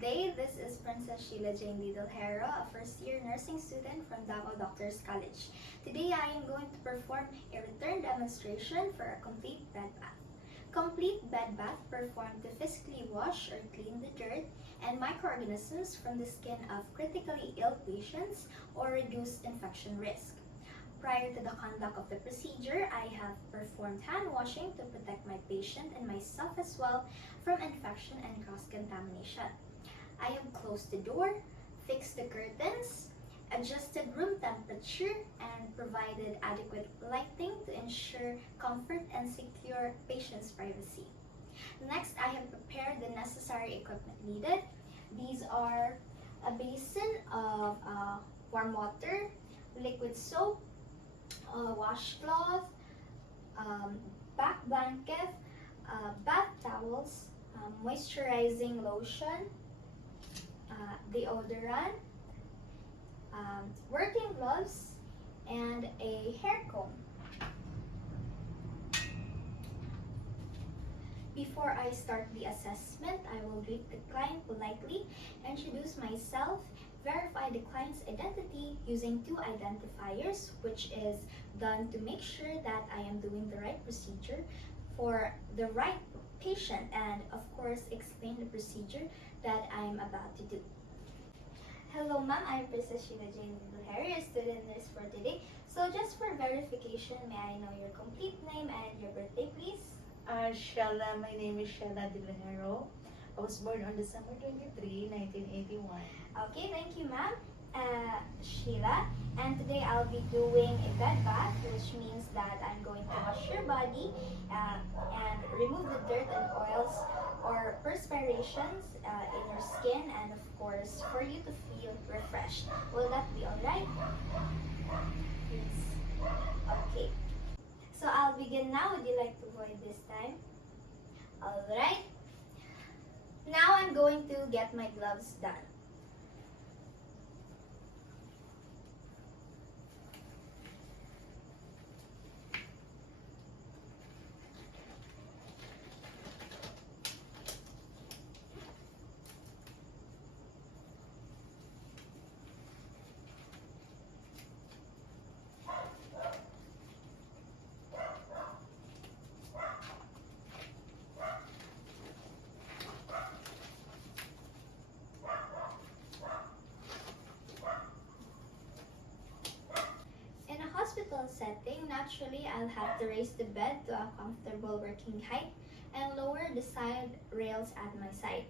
day. This is Princess Sheila Jane Lidl-Hero, a first-year nursing student from Davao Doctors College. Today, I am going to perform a return demonstration for a complete bed bath. Complete bed bath performed to physically wash or clean the dirt and microorganisms from the skin of critically ill patients or reduce infection risk. Prior to the conduct of the procedure, I have performed hand washing to protect my patient and myself as well from infection and cross-contamination. I have closed the door, fixed the curtains, adjusted room temperature, and provided adequate lighting to ensure comfort and secure patient's privacy. Next, I have prepared the necessary equipment needed. These are a basin of warm water, liquid soap, washcloth, back blanket, bath towels, moisturizing lotion, deodorant, working gloves, and a hair comb. Before I start the assessment, I will greet the client politely, introduce myself, verify the client's identity using two identifiers, which is done to make sure that I am doing the right procedure for the right patient, and of course explain the procedure that I am about to do. Hello ma'am, I'm Princess Sheila Jane Lidl-Hero, your student nurse for today. So just for verification, may I know your complete name and your birthday please? Sheila, my name is Sheila Dilahero. I was born on December 23, 1981. Okay, thank you ma'am, Sheila. And today I'll be doing a bed bath, which means that I'm going to wash your body and remove the dirt and oils or perspirations in your skin, and of course for you to feel refreshed. Will that be alright? Yes. Okay. So I'll begin now. Would you like to void this time? Alright. Now I'm going to get my gloves done. Hospital setting, naturally I'll have to raise the bed to a comfortable working height and lower the side rails at my side.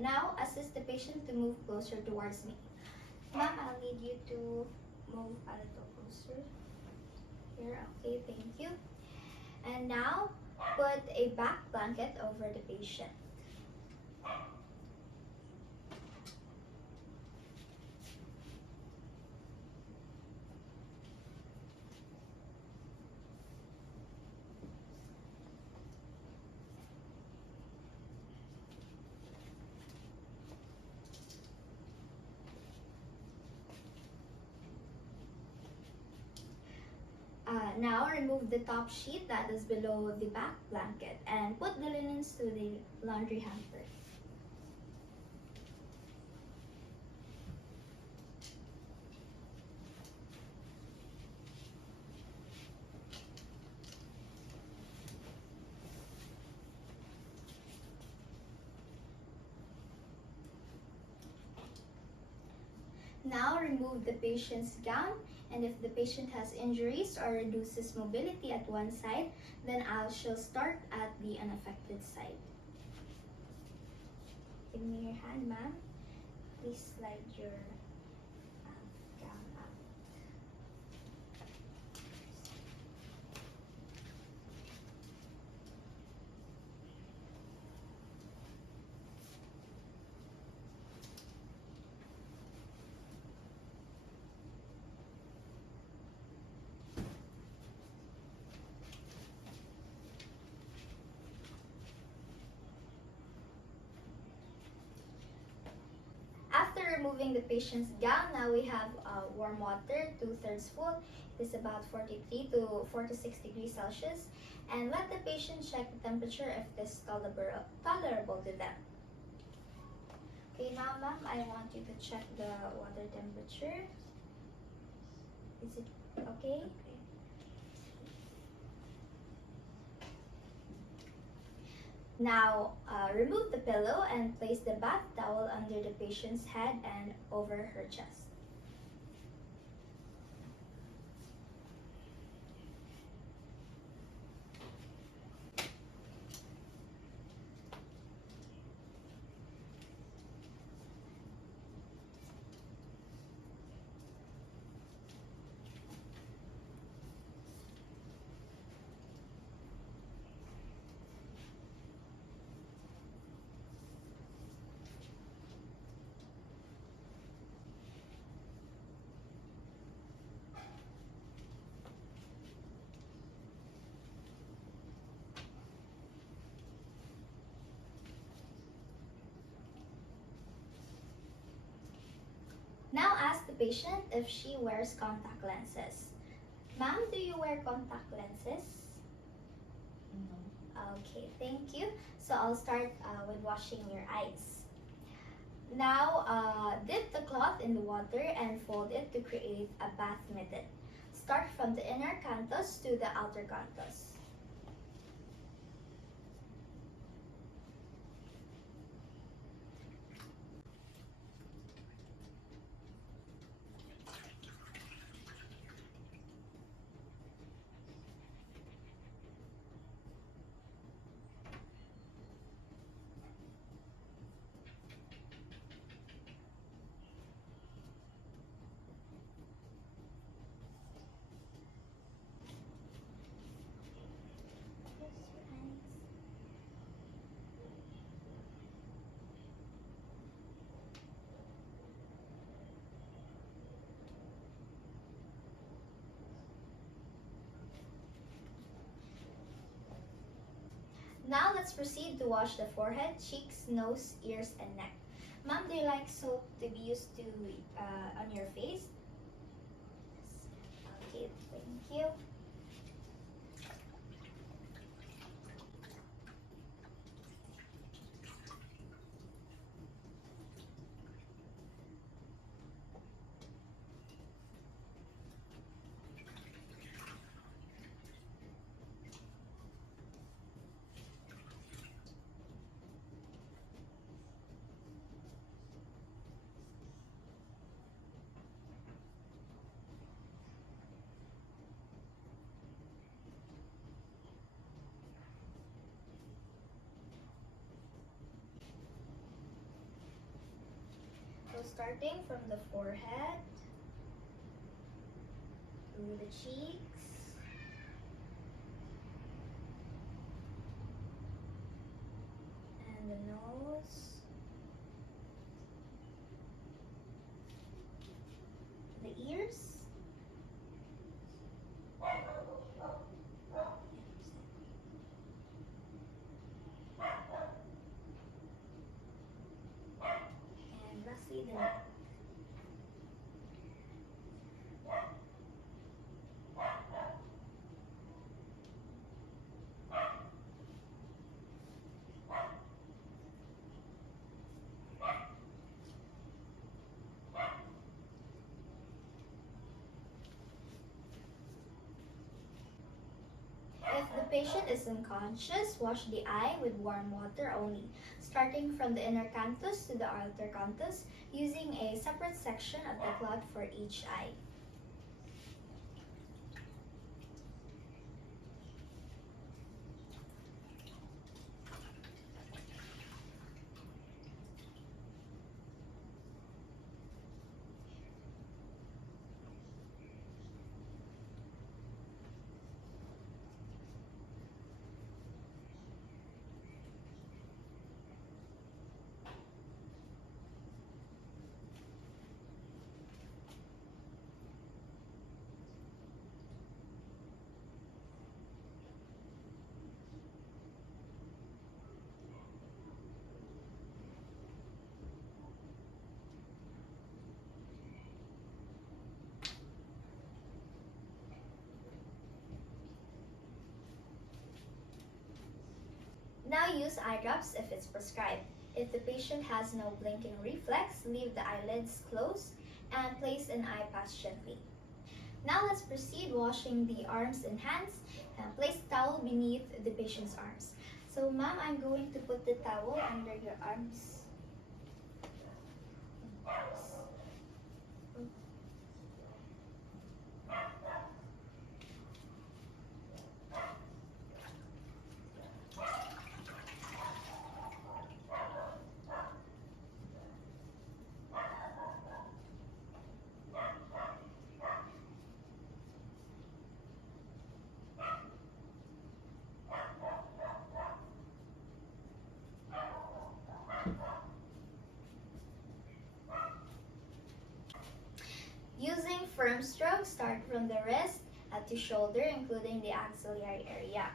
Now, assist the patient to move closer towards me. Ma'am, I'll need you to move a little closer. Here, okay, thank you. And now, put a back blanket over the patient. Now remove the top sheet that is below the back blanket and put the linens to the laundry hamper. Now remove the patient's gown, and if the patient has injuries or reduces mobility at one side, then she'll start at the unaffected side. Give me your hand, ma'am. Please slide your gown out. After removing the patient's gown, now we have warm water, 2/3 full. It is about 43 to 46 degrees Celsius. And let the patient check the temperature if it is tolerable to them. Okay, now ma'am, I want you to check the water temperature. Is it okay? Okay. Now, remove the pillow and place the bath towel under the patient's head and over her chest. Now ask the patient if she wears contact lenses. Ma'am, do you wear contact lenses? No. Okay, thank you. So I'll start with washing your eyes. Now, dip the cloth in the water and fold it to create a bath mitten. Start from the inner canthus to the outer canthus. Now let's proceed to wash the forehead, cheeks, nose, ears, and neck. Ma'am, do you like soap to be used to on your face? Okay, thank you. So starting from the forehead, through the cheeks, and the nose, the ears, and lastly the neck. If the patient is unconscious, wash the eye with warm water only, starting from the inner canthus to the outer canthus, using a separate section of the cloth for each eye. Now use eye drops if it's prescribed. If the patient has no blinking reflex, leave the eyelids closed and place an eye patch gently. Now let's proceed washing the arms and hands and place towel beneath the patient's arms. So ma'am, I'm going to put the towel under your arms. Using firm strokes, start from the wrist to shoulder, including the axillary area.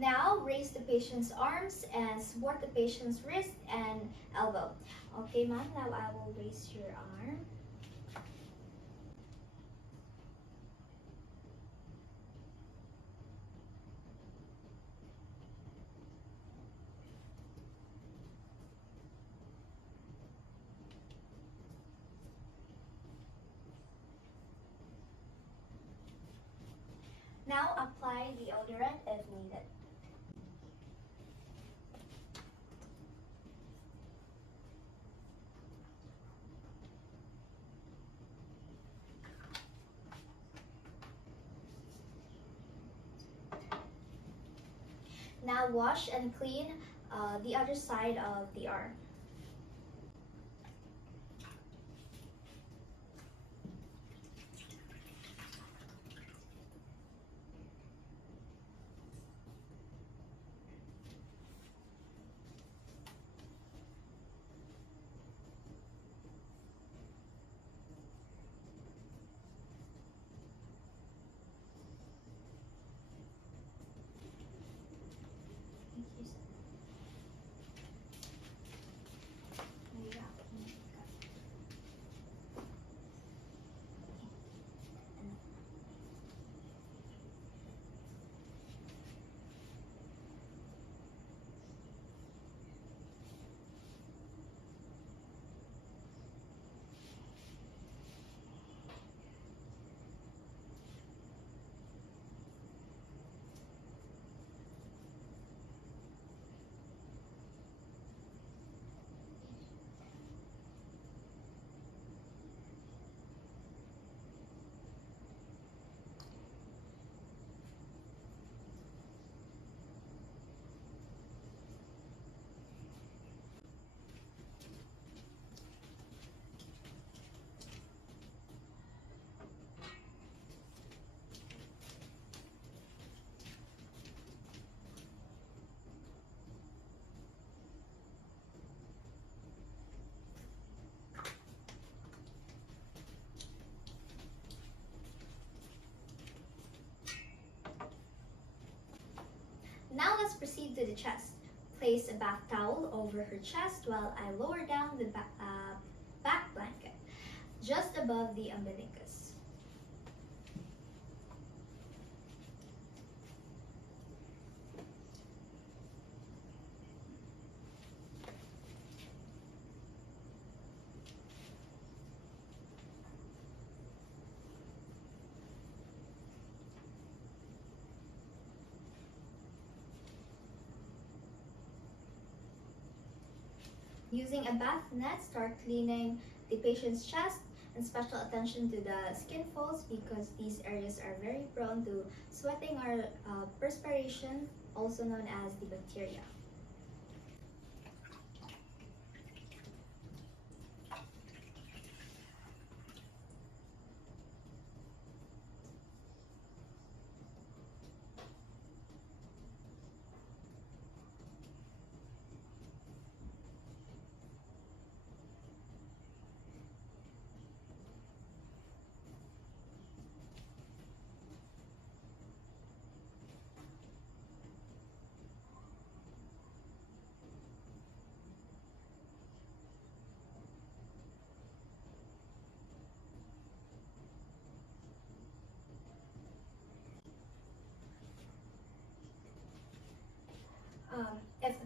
Now raise the patient's arms and support the patient's wrist and elbow. Okay, ma'am, now I will raise your arm. Now apply deodorant if needed. Now wash and clean the other side of the arm. Now let's proceed to the chest. Place a bath towel over her chest while I lower down the back blanket, just above the umbilicus. Using a bath net, start cleaning the patient's chest and special attention to the skin folds because these areas are very prone to sweating or perspiration, also known as the bacteria.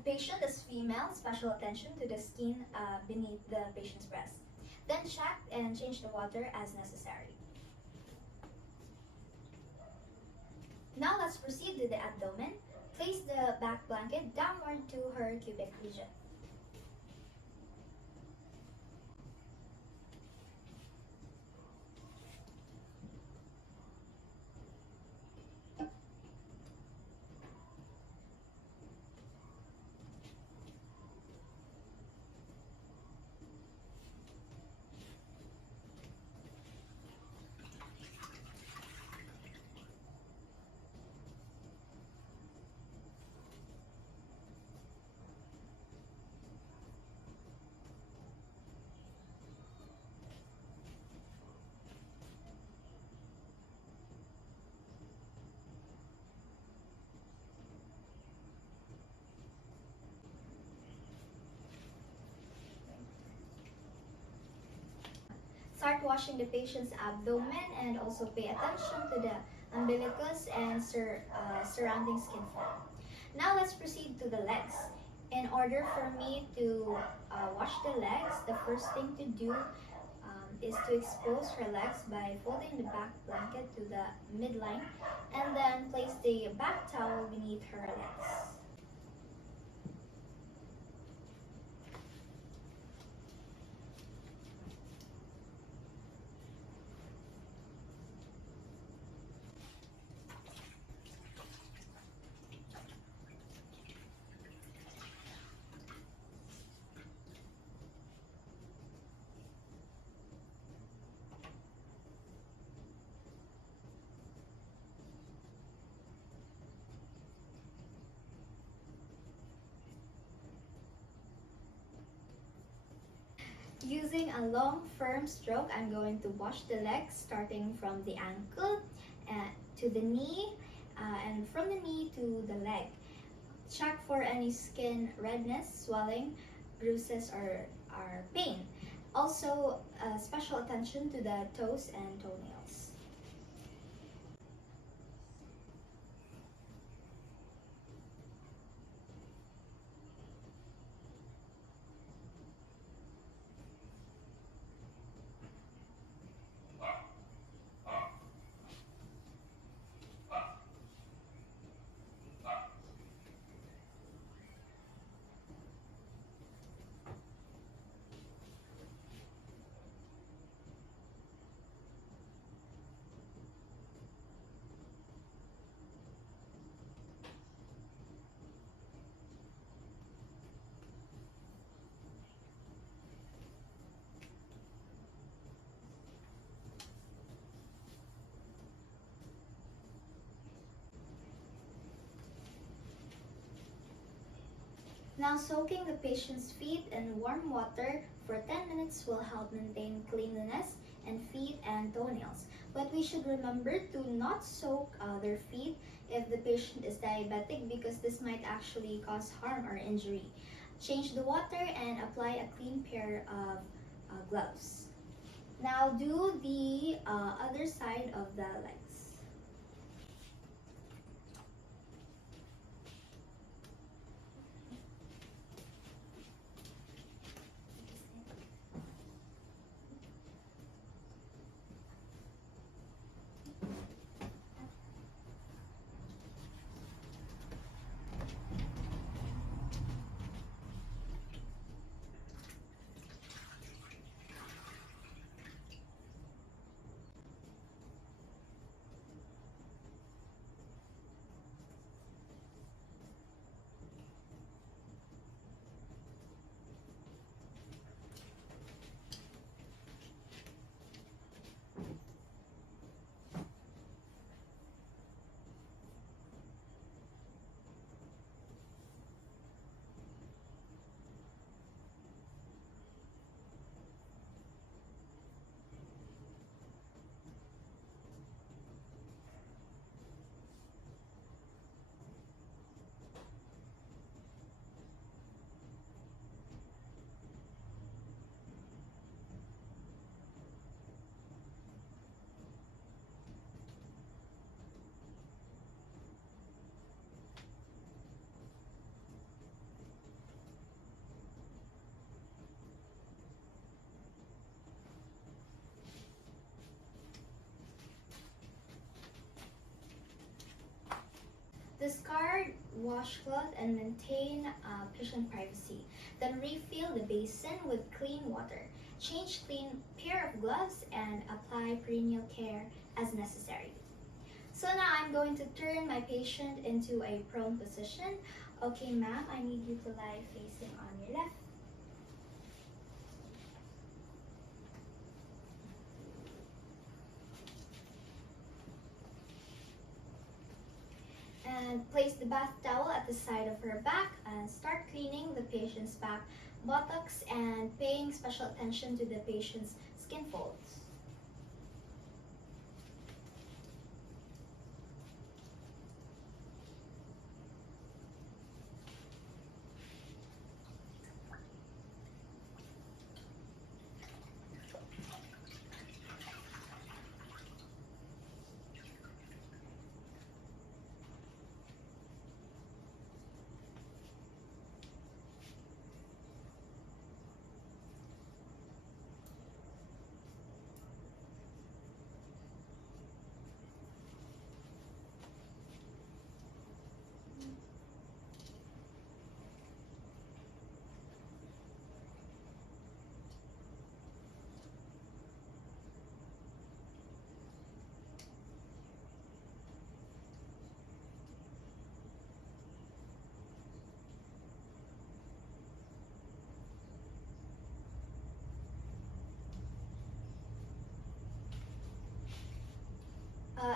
patient is female, special attention to the skin beneath the patient's breast. Then check and change the water as necessary. Now let's proceed to the abdomen. Place the back blanket downward to her pubic region. Start washing the patient's abdomen and also pay attention to the umbilicus and surrounding skin fold. Now let's proceed to the legs. In order for me to wash the legs, the first thing to do is to expose her legs by folding the back blanket to the midline and then place the back towel beneath her legs. Using a long, firm stroke, I'm going to wash the legs starting from the ankle to the knee and from the knee to the leg. Check for any skin redness, swelling, bruises, or pain. Also, special attention to the toes and toenails. Now, soaking the patient's feet in warm water for 10 minutes will help maintain cleanliness in feet and toenails. But we should remember to not soak their feet if the patient is diabetic because this might actually cause harm or injury. Change the water and apply a clean pair of gloves. Now do the other side of the legs. Discard washcloth and maintain patient privacy. Then refill the basin with clean water. Change clean pair of gloves and apply perineal care as necessary. So now I'm going to turn my patient into a prone position. Okay, ma'am, I need you to lie facing on your left. And place the bath towel at the side of her back and start cleaning the patient's back, buttocks, and paying special attention to the patient's skin folds.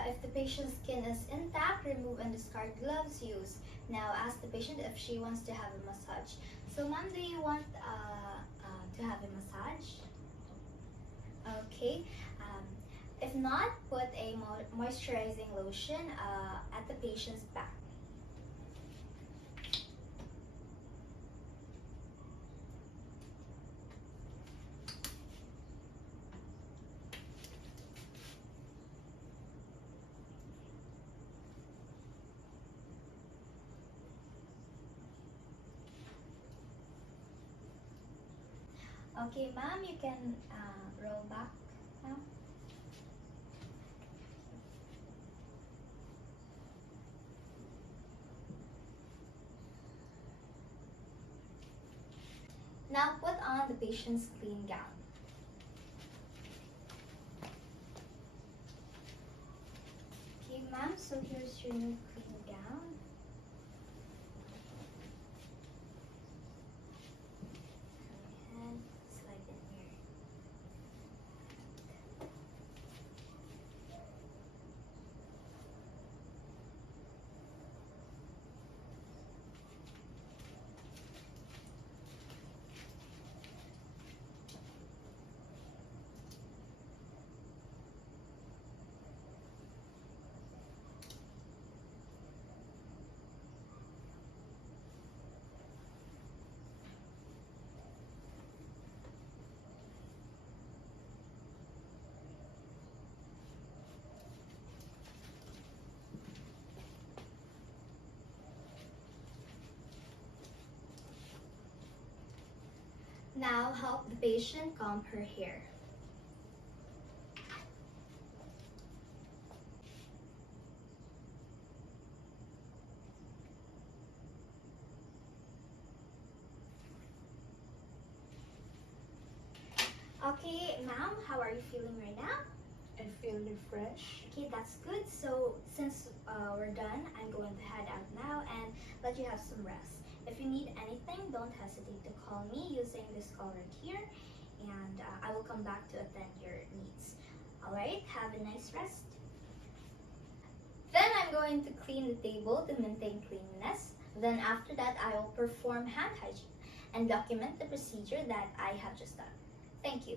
If the patient's skin is intact, remove and discard gloves used. Now ask the patient if she wants to have a massage. So ma'am, do you want to have a massage? Okay. If not, put a moisturizing lotion at the patient's back. Okay, ma'am, you can roll back now. Now put on the patient's clean gown. Okay, ma'am, so here's your new clean gown. And slide in here. Now help the patient comb her hair. Okay, ma'am, how are you feeling right now? I feel refreshed. Okay, that's good. So since we're done, I'm going to head out now and let you have some rest. If you need anything, don't hesitate to call me using this call right here, and I will come back to attend your needs. All right, have a nice rest. Then I'm going to clean the table to maintain cleanliness. Then after that, I will perform hand hygiene and document the procedure that I have just done. Thank you.